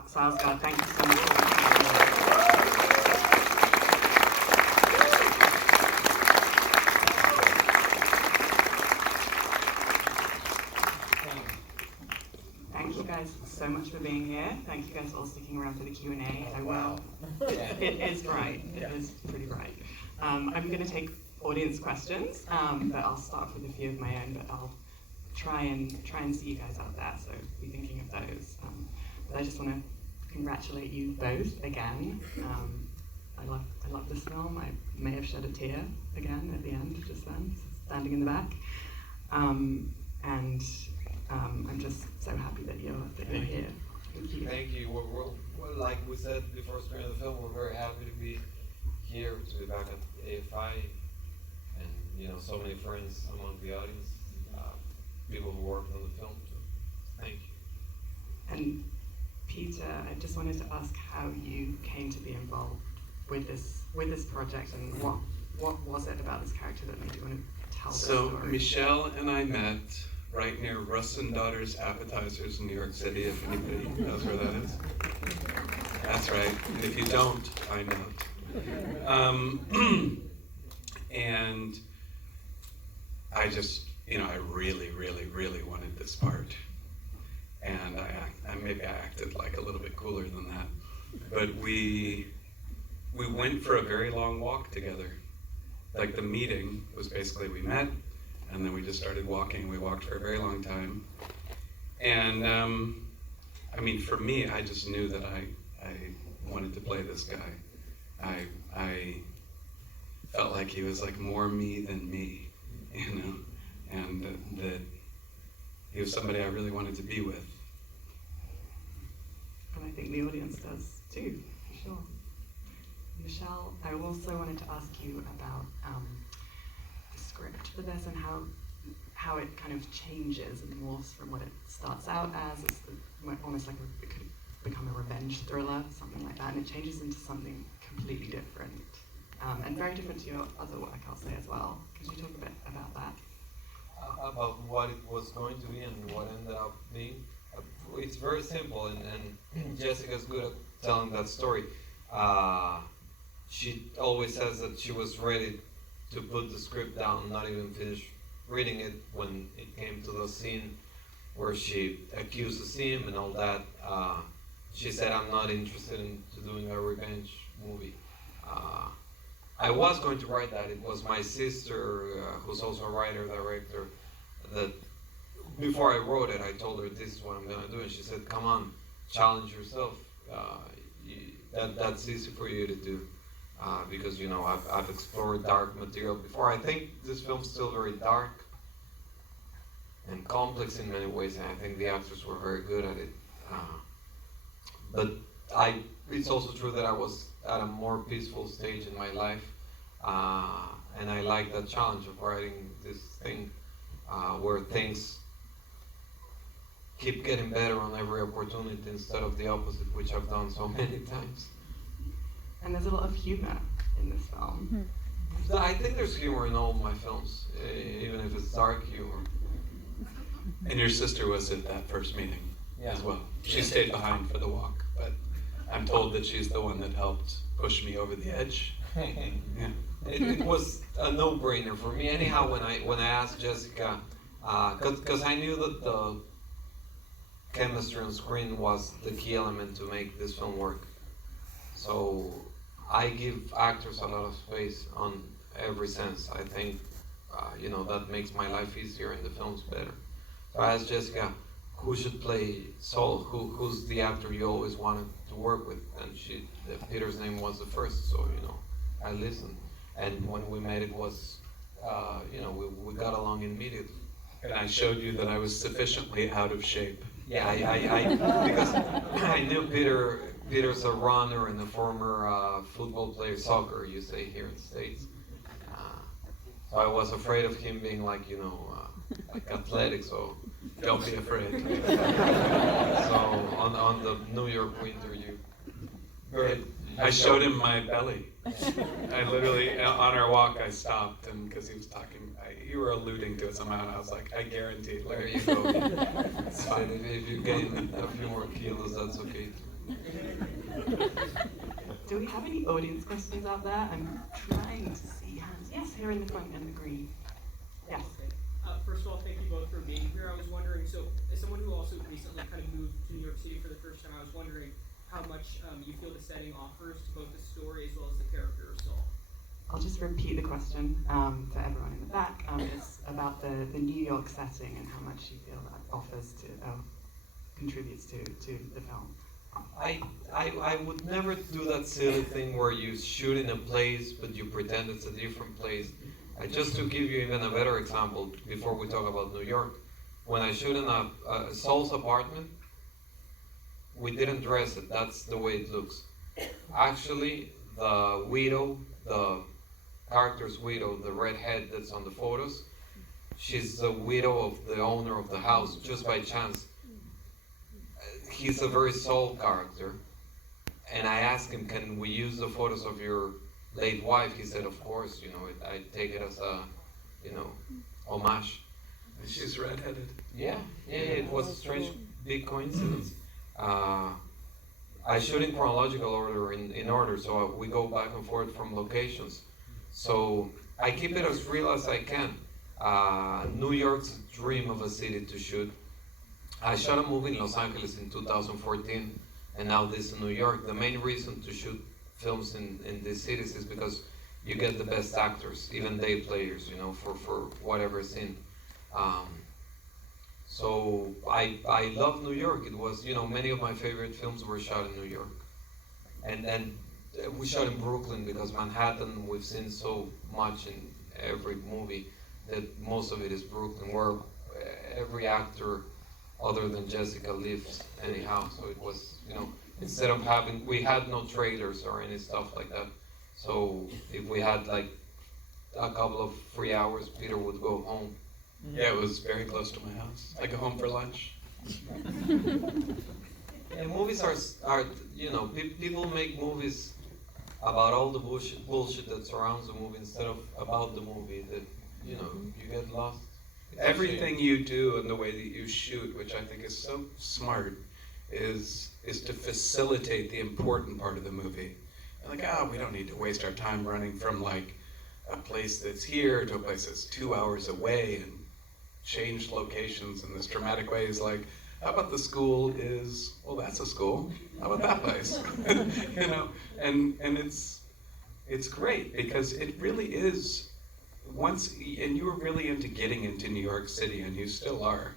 Sarsgaard, thank you so much for being here. Thank you guys so much for being here. Thank you guys for all sticking around for the Q&A. It is bright. It is pretty bright. I'm going to take audience questions, but I'll start with a few of my own, but I'll try and see you guys out there, so be thinking of those. But I just want to congratulate you both again. I love this film. I may have shed a tear again at the end, just then, standing in the back. And I'm just so happy that you're here. Thank you. Thank you. We're, like we said before screening the film, we're very happy to be here, to be back at AFI, and so many friends among the audience, people who worked on the film. So thank you. And Peter, I just wanted to ask how you came to be involved with this project, and what was it about this character that made you want to tell the story? So Michel and I met right near Russ and Daughters Appetizers in New York City, if anybody knows where that is. That's right, and if you don't, find out. And I just, I really, really, really wanted this part. And maybe I acted like a little bit cooler than that. But we went for a very long walk together. Like the meeting was basically we met, and then we just started walking. We walked for a very long time. And for me, I just knew that I wanted to play this guy. I felt like he was like more me than me, and that he was somebody I really wanted to be with. And I think the audience does too, for sure. Michel, I also wanted to ask you about the script for this and how it kind of changes and morphs from what it starts out as. It's almost like it could become a revenge thriller, something like that, and it changes into something completely different. And very different to your other work, I'll say as well. Could you talk a bit about that? About what it was going to be and what ended up being. It's very simple, and Jessica's good at telling that story. She always says that she was ready to put the script down, not even finish reading it, when it came to the scene where she accuses him and all that. She said, I'm not interested in doing a revenge movie. I was going to write that. It was my sister, who's also a writer, director, that before I wrote it, I told her this is what I'm going to do. And she said, come on, challenge yourself. That's easy for you to do. Because, I've explored dark material before. I think this film's still very dark and complex in many ways, and I think the actors were very good at it. But it's also true that I was at a more peaceful stage in my life, and I like that challenge of writing this thing where things keep getting better on every opportunity instead of the opposite, which I've done so many times. And there's a lot of humor in this film. I think there's humor in all my films, even if it's dark humor. And your sister was at that first meeting as well. She stayed behind for the walk, but I'm told that she's the one that helped push me over the edge. Yeah. It was a no-brainer for me. Anyhow, when I asked Jessica, because I knew that the chemistry on screen was the key element to make this film work. So I give actors a lot of space on every sense. I think, that makes my life easier and the films better. So I asked Jessica, who should play Saul? Who's the actor you always wanted to work with? And Peter's name was the first, so, I listened. And when we met, it was, we got along immediately. And I showed you that I was sufficiently out of shape. Yeah, because I knew Peter's a runner and a former football player, soccer, you say here in the States. So I was afraid of him being like athletic, so Don't be afraid. so on the New York winter, I showed him my belly. I literally, on our walk, I stopped, and because he was talking, you were alluding to it somehow, and I was like, I guarantee, There like, you go. It's fine. If you gain a few more kilos, that's okay. Do we have any audience questions out there? I'm trying to see hands. Yes, here in the front in the green. Yes. First of all, thank you both for being here. I was wondering, so as someone who also recently kind of moved to New York City for the first time, I was wondering how much you feel the setting offers to both the story as well as the character of Saul. I'll just repeat the question for everyone in the back. It's about the New York setting and how much you feel that offers to, contributes to the film. I would never do that silly thing where you shoot in a place but you pretend it's a different place. Just to give you even a better example, before we talk about New York, when I shoot in Saul's apartment, we didn't dress it. That's the way it looks. Actually, the widow, the character's widow, the redhead that's on the photos, she's the widow of the owner of the house, just by chance. He's a very Saul character, and I asked him, can we use the photos of your late wife? He said, of course, I take it as a, homage. And she's redheaded. Yeah, it was a strange, big coincidence. I shoot in chronological order, in order, so we go back and forth from locations. So I keep it as real as I can. New York's a dream of a city to shoot. I shot a movie in Los Angeles in 2014, and now this in New York. The main reason to shoot films in these cities is because you get the best actors, even day players, for whatever scene. So I love New York. It was, many of my favorite films were shot in New York. And we shot in Brooklyn because Manhattan, we've seen so much in every movie that most of it is Brooklyn, where every actor other than Jessica lives anyhow. So it was, instead of we had no trailers or any stuff like that. So if we had like a couple of free hours, Peter would go home. Yeah, it was very close to my house. I go home for lunch. And movies are people make movies about all the bullshit that surrounds the movie instead of about the movie that, you get lost. Everything you do and the way that you shoot, which I think is so smart, is to facilitate the important part of the movie. Like, we don't need to waste our time running from like a place that's here to a place that's 2 hours away and change locations in this dramatic way. Is like, how about the school is, well, that's a school. How about that place? And it's great because it really is. And you were really into getting into New York City, and you still are.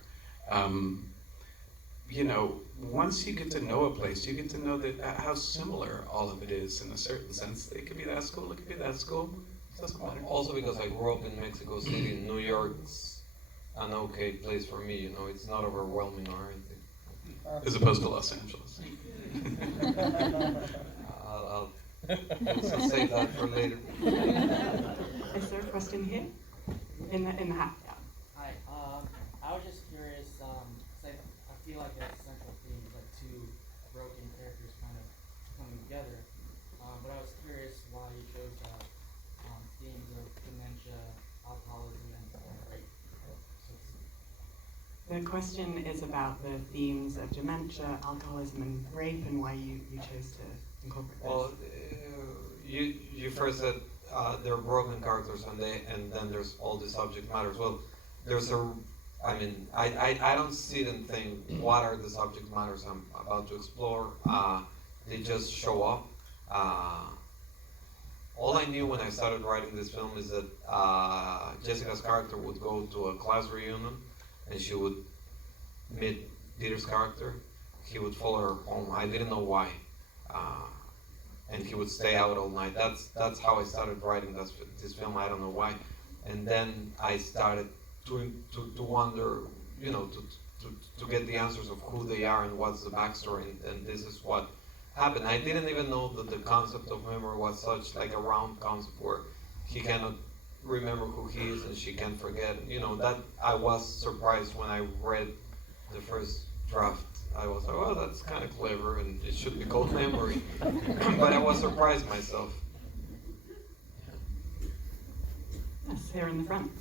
Once you get to know a place, you get to know that how similar all of it is in a certain sense. It could be that school, it could be that school. It doesn't matter. Also because I grew up in Mexico City, New York's an okay place for me. It's not overwhelming or anything. As opposed to Los Angeles. I'll also save that for later. Is there a question here? In the hat, yeah. Hi, I was just curious, I feel like a central theme is like two broken characters kind of coming together, but I was curious why you chose themes of dementia, alcoholism, and rape. The question is about the themes of dementia, alcoholism, and rape, and why you chose to incorporate this. Well, you first said they're broken characters, and then there's all the subject matters. Well, I don't sit and think, what are the subject matters I'm about to explore? They just show up. All I knew when I started writing this film is that Jessica's character would go to a class reunion, and she would meet Peter's character. He would follow her home. I didn't know why. And he would stay out all night. That's how I started writing this film. I don't know why. And then I started to wonder, to get the answers of who they are and what's the backstory. And this is what happened. I didn't even know that the concept of memory was such like a round concept where he cannot remember who he is and she can forget. That I was surprised when I read the first draft. I was like, well, that's kind of clever, and it should be called memory. But I was surprised myself. Yes, here in the front.